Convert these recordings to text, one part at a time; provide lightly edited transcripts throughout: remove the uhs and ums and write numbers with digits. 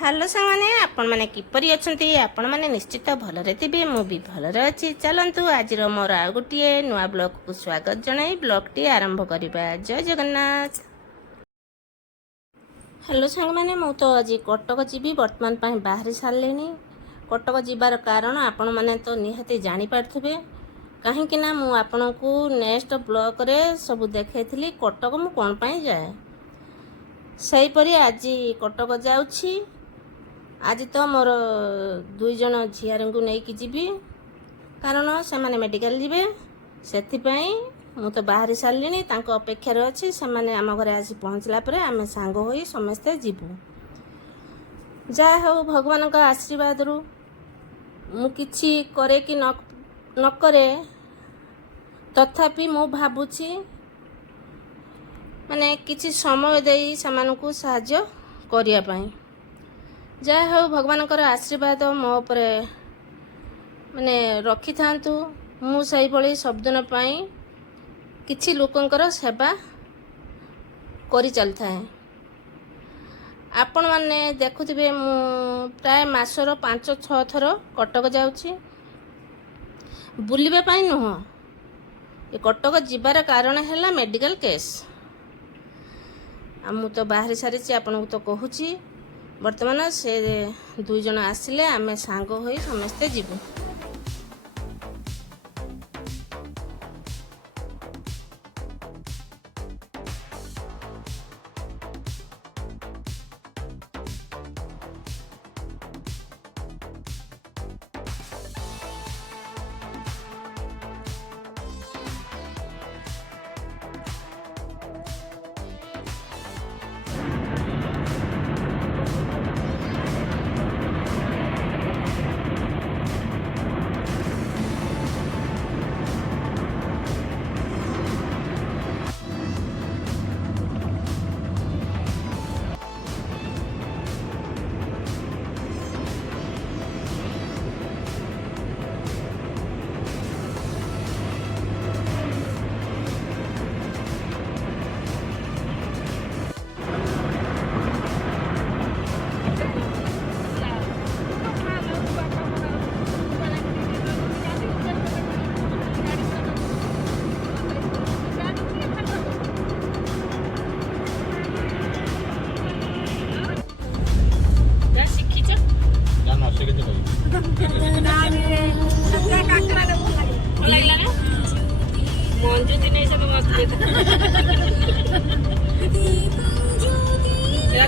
Hello सांगने आपण माने किपरि अछंती आपण माने निश्चित भलरे थिबे मु भी भलरे अछि। चलंतु आज मोर आ गोटे नुआ ब्लॉग को स्वागत जणाई ब्लॉग टी आरंभ करिबा। जय जगन्नाथ। हेलो सांग माने मु तो आज कटक जीवी वर्तमान पई बाहरी सारलेनी। कटक जीवार कारण आपण माने तो निहाती जानि पारथिबे काहे कि ना मु आपण को नेक्स्ट ब्लॉग रे सब देखैथिली कटक मु कोन पई जाए। सही परी आज कटक जाउछि। आज तो मोर दुई जन झियार को नहीं जीवी कारण से माने मेडिकल जीवे से मु तो बाहरी सारे अपेक्षार अच्छी से माने आम घरे आसी पहुँचला पर आम सांग होई समस्ते जीवु। जा हो भगवान का आशीर्वाद रु मु किछि करे कि न करे तथापि मु भाबुछि माने किछि समय देई समानकु साहाय्य करिया पई। जय हो भगवान आशीर्वाद मो उपरे माने रखी थांतु। मु सही भली सबदिन पाई किछि लोकंकर सेवा करी चल थाए। आपण माने देखुथिबे मु प्राय मासर 5-6 थर कटक जाउछि बुलिबे पाई नुह। ए कटक जिबार कारण हैला मेडिकल केस। मु तो बाहरी सारी आपण तो कहूछि वर्तमान से दुई जन आसिले आमे सांग होई समस्ते जीवु।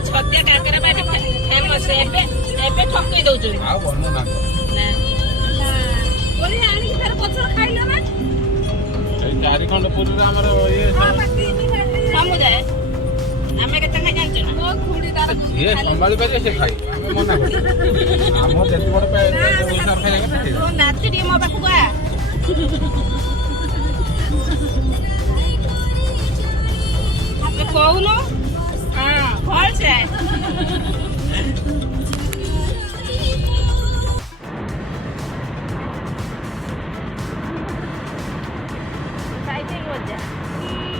छतिया काकरा बाटे फेमस एबे ठकै दउछु आ बन्नु ना ना ओरे आनी फेर पछर खाइलो ना ए चारि खंड पुरी रे हमर ये हमु जाए हमें केते खाइ जानछ ना ओ खुडी दार ये संभाली पारे से खाइ हमें मना कर हम जेति बड़ पे सर खाइ लगे ओ नाची दी मो बाकु आ आपे कहूनो हां भल से साइड हो जा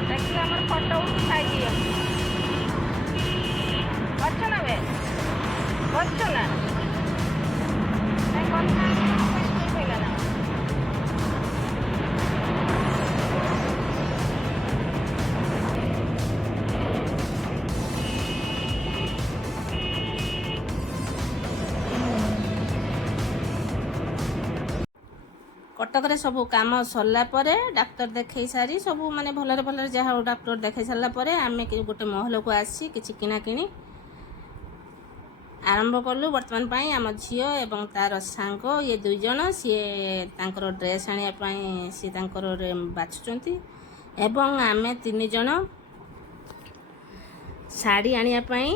ताकि हमर फोटो उठाई दियो अच्छा ना बे अच्छा ना नहीं कोन ना ना कटक रे सब काम सरला परे डॉक्टर देखै सारी सब माने भलरे भलरे जहा डॉक्टर देखै सरला परे आमे गोटे महल को आसी किछि किना किनी आरंभ करलु। वर्तमान पाई आम झियो एवं तार सांग ये दुई जन सी तांकर ड्रेस आनिया पाई सी तांकर बाछुचंती एवं आमे 3 जन साड़ी आनिया पाई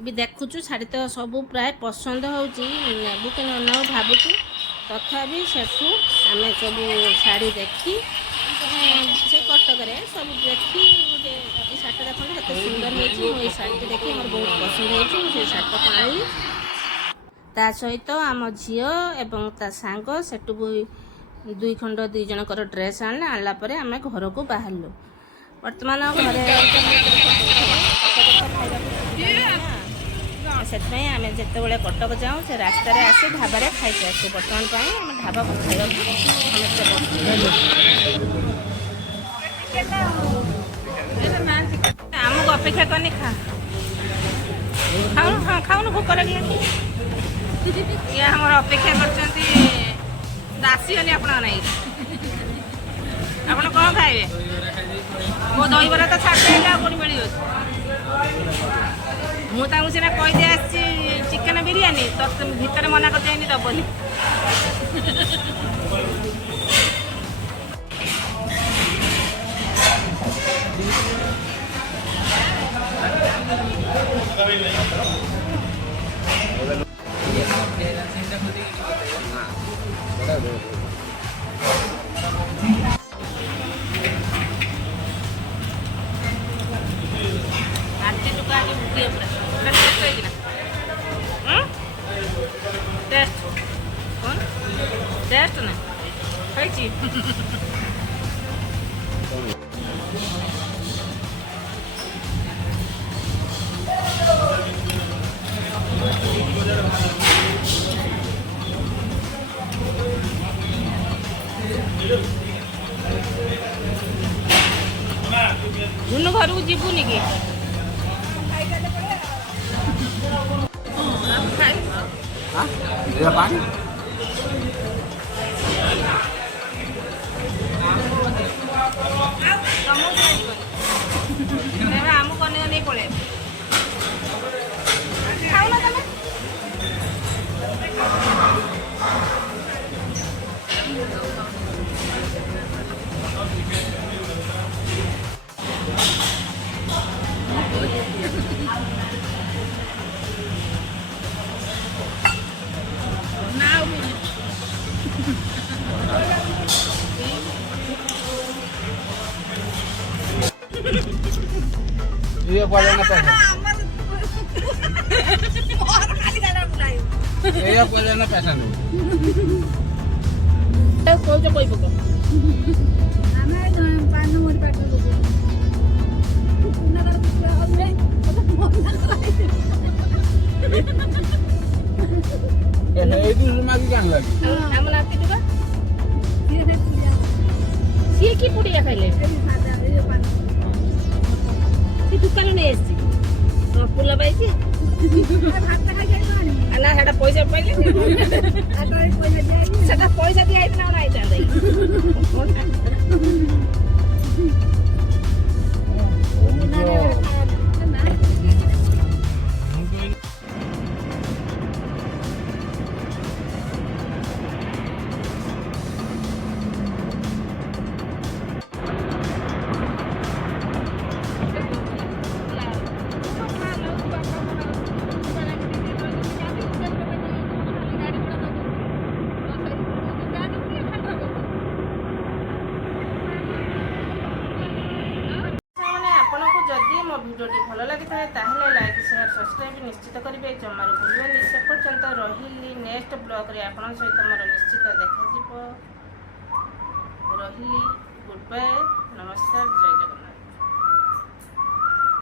भी देखुचु। साड़ी तो सब प्राय पसंद होउची नेबु के न भाबुचु तथापि सेठू आम सब शाड़ी देखी से कटक सब देखी गोटे शार्ट देखते केते सुंदर हो शाड़ी देखी मोर बहुत पसंद हो शार्ट को आनी ता सहित आम झील एवं ता सांग सेठू दुई खंड दुई जनकर ड्रेस आने आनला परे आम घर को बाहरलु। वर्तमान घरे ସେଥିପାଇଁ ଆମେ ଯେତେବେଳେ କଟକ ଯାଉ ସେ ରାସ୍ତାରେ ଆସି ଢାବାରେ ଖାଇକି ଆସୁ। ବର୍ତ୍ତମାନ ପାଇଁ ଆମେ ଢାବାକୁ ଖାଇବାକୁ ସମସ୍ତେ ବସୁ। ଆମକୁ ଅପେକ୍ଷା କରିନି ଖାଉନୁ ଖାଉନୁ ଭୋକ ଲାଗିଲାନି। ଇଏ ଆମର ଅପେକ୍ଷା କରିଛନ୍ତି ଆସିବନି ଆପଣଙ୍କ ନାଇଁ। ଆପଣ କ'ଣ ଖାଇବେ? ମୋ ଦହିବରା ତ ଛାଡ଼ିଦେଲେ ଆଉ କେଉଁଠି ମିଳିବ? ମୁଁ ତାଙ୍କୁ ସିନା କହିଦେଇ ଆସିଛି ଚିକେନ ବିରିୟାନୀ, ତ ଭିତରେ ମନା କରିଯାଇନି ଦବନି। टेस्ट ना खाई घर को जीवुनि कि आमको नहीं पड़े खाऊ ना तुम ये पहले पैसा ये पहले पैसा नहीं कौच कोई पक सी कि पुड़िया खाइले दुकान नहीं आसी फुल पाई ना सेटा पैसा पाइले सेटा पैसा दिया ना आई मो भिडियोटी भल लगी था लाइक शेयर सब्सक्राइब निश्चित करेंगे जमार भूलनि से पर्यंत रही नेक्स्ट ब्लॉग रे आपण सहित मोर निश्चित देखा रही गुड बाय नमस्कार जय